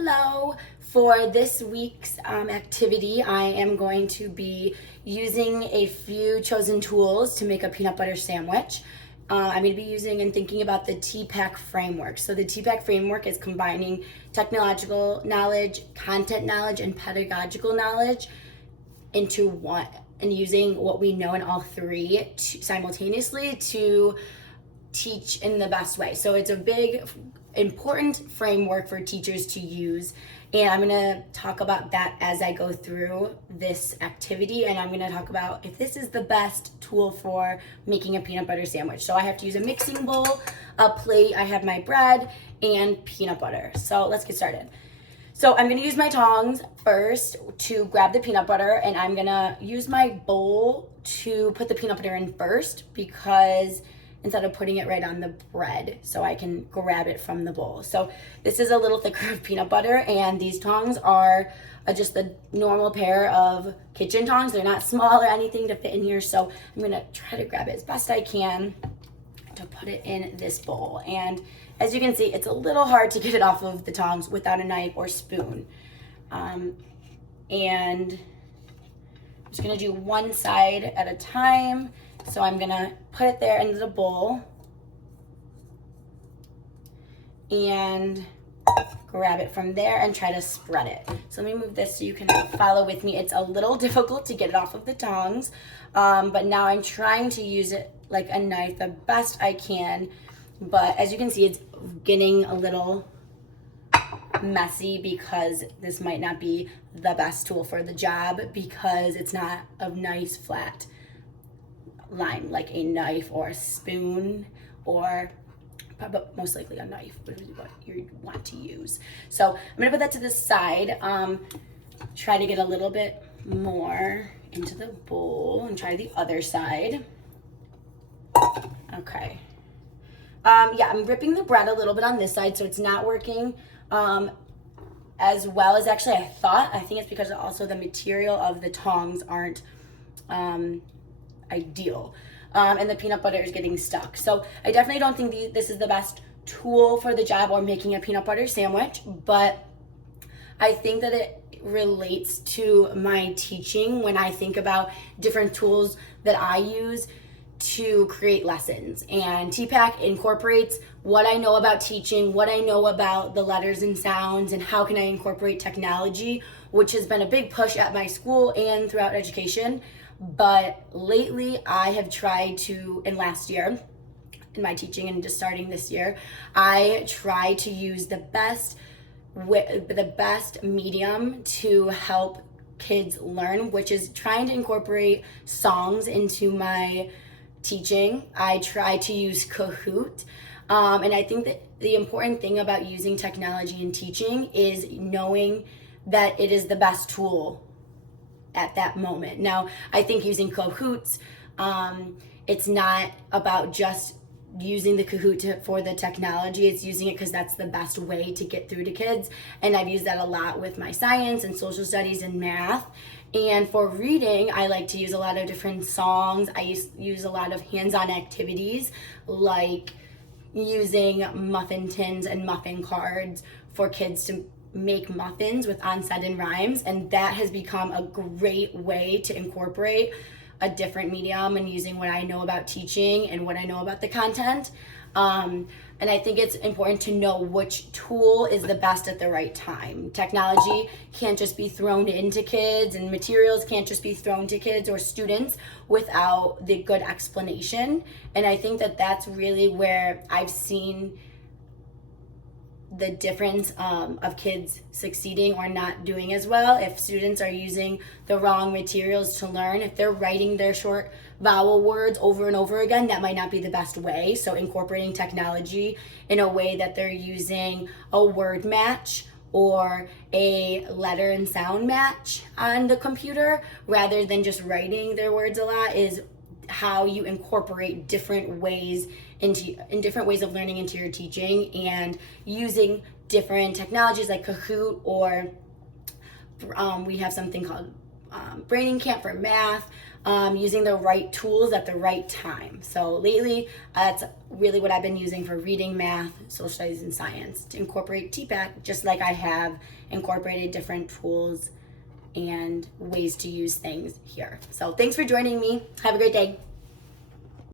Hello. For this week's activity, I am going to be using a few chosen tools to make a peanut butter sandwich. I'm going to be using and thinking about the TPACK framework. So the TPACK framework is combining technological knowledge, content knowledge, and pedagogical knowledge into one, and using what we know in all three simultaneously to teach in the best way. So it's a big, important framework for teachers to use. And I'm gonna talk about that as I go through this activity. And I'm gonna talk about if this is the best tool for making a peanut butter sandwich. So I have to use a mixing bowl, a plate, I have my bread, and peanut butter. So let's get started. So I'm gonna use my tongs first to grab the peanut butter, and I'm gonna use my bowl to put the peanut butter in first, because instead of putting it right on the bread, so I can grab it from the bowl. So this is a little thicker of peanut butter, and these tongs are just a normal pair of kitchen tongs. They're not small or anything to fit in here, so I'm gonna try to grab it as best I can to put it in this bowl. And as you can see, it's a little hard to get it off of the tongs without a knife or spoon. And I'm just gonna do one side at a time. So I'm gonna put it there into the bowl and grab it from there and try to spread it. So let me move this so you can follow with me. It's a little difficult to get it off of the tongs, but now I'm trying to use it like a knife the best I can. But as you can see, it's getting a little messy because this might not be the best tool for the job, because it's not a nice flat line like a knife or a spoon, or but most likely a knife would be what you want to use. So I'm gonna put that to the side, try to get a little bit more into the bowl and try the other side. Okay. Yeah, I'm ripping the bread a little bit on this side, so it's not working as well as actually I thought. I think it's because also the material of the tongs aren't ideal, and the peanut butter is getting stuck. So I definitely don't think this is the best tool for the job or making a peanut butter sandwich, but I think that it relates to my teaching when I think about different tools that I use to create lessons. And TPACK incorporates what I know about teaching, what I know about the letters and sounds, and how can I incorporate technology, which has been a big push at my school and throughout education. But lately I have tried to, and last year in my teaching and just starting this year, I try to use the best medium to help kids learn, which is trying to incorporate songs into my teaching. I try to use Kahoot, and I think that the important thing about using technology in teaching is knowing that it is the best tool at that moment. Now, I think using Kahoots, it's not about just using the Kahoot for the technology. It's using it because that's the best way to get through to kids. And I've used that a lot with my science and social studies and math. And for reading, I like to use a lot of different songs. I use a lot of hands-on activities, like using muffin tins and muffin cards for kids to make muffins with onset and rhymes, and that has become a great way to incorporate a different medium and using what I know about teaching and what I know about the content. And I think it's important to know which tool is the best at the right time. Technology can't just be thrown into kids, and materials can't just be thrown to kids or students without the good explanation. And I think that that's really where I've seen the difference of kids succeeding or not doing as well. If students are using the wrong materials to learn, if they're writing their short vowel words over and over again, that might not be the best way. So incorporating technology in a way that they're using a word match or a letter and sound match on the computer rather than just writing their words a lot is how you incorporate different ways different ways of learning into your teaching, and using different technologies like Kahoot, or we have something called Braining Camp for math, using the right tools at the right time. So lately, that's really what I've been using for reading, math, social studies, and science to incorporate TPAC, just like I have incorporated different tools and ways to use things here. So thanks for joining me. Have a great day.